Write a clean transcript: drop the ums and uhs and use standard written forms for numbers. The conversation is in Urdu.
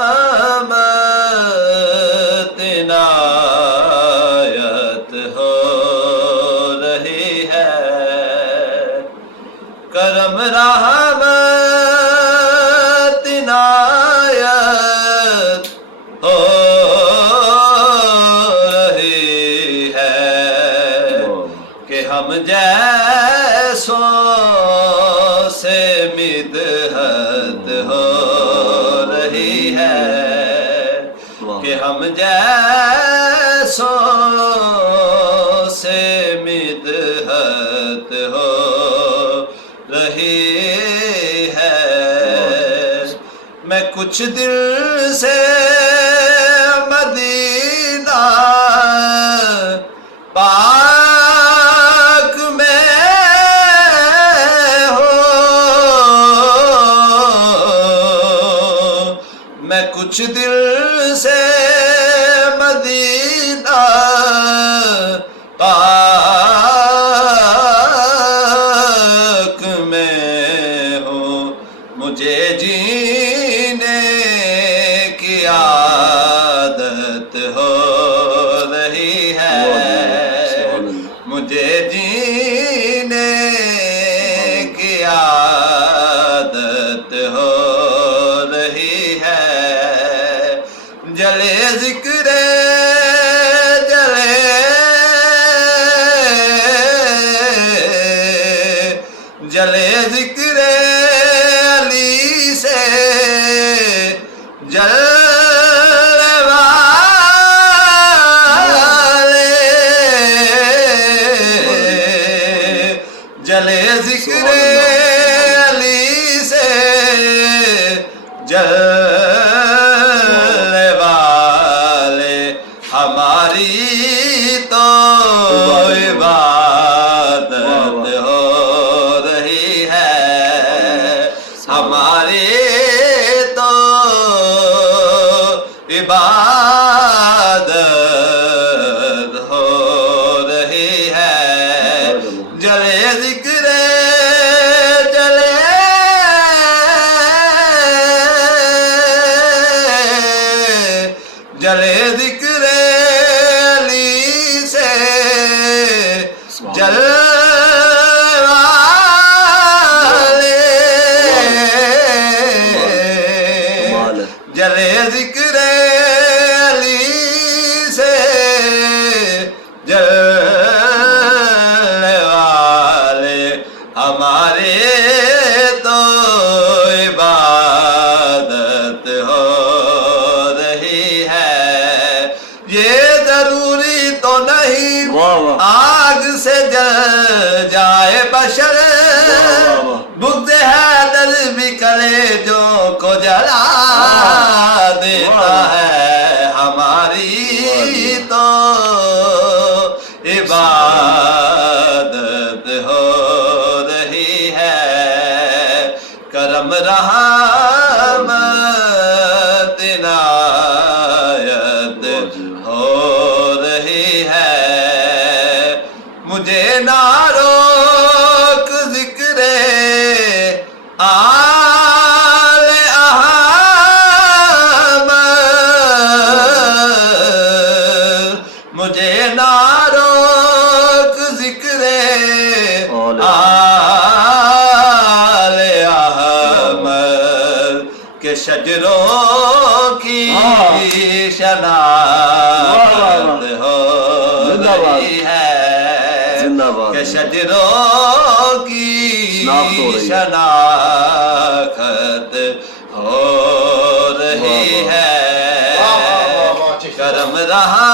رحمت عنایت ہو رہی ہے، کرم رحمت عنایت ہو رہی ہے، کہ ہم جیسوں سے مدحت ہو رہی ہے، کہ ہم جیسوں سے مدحت ہو رہی ہے۔ میں کچھ دل سے مدینہ پاک میں ہوں، میں کچھ دل سے مدینہ پاک میں ہوں، مجھے جینے کی عادت ہو رہی ہے، مجھے جینے کی عادت ہو رہی ہے۔ جلے ذکر جلے ذکر علی سے جلنے والے، جلے ذکر علی سے جلنے والے، ہماری تو عبادت ہو رہی ہے، ہماری تو عبادت ہو رہی ہے۔ جلے ذکر جلے ذکر علی سے جلنے والے، جلے ذکر علی سے جلنے والے، ہمارے تو عبادت ہو رہی ہے۔ یہ ضروری تو نہیں آگ سے جل جائے بشر، بغض حیدر بھی کلیجوں کو جلا دیتا ہے، ہماری تو عبادت ہو رہی ہے، کرم رحمت عنایت ہو رہی ہے۔ مجھے نہ روک ذکر آل احمد، مجھے نہ روک ذکر آل احمد، کہ شجروں کی شناخت ہو رہی ہے، کہ شجروں کی شناخت ہو رہی ہے، کرم رہا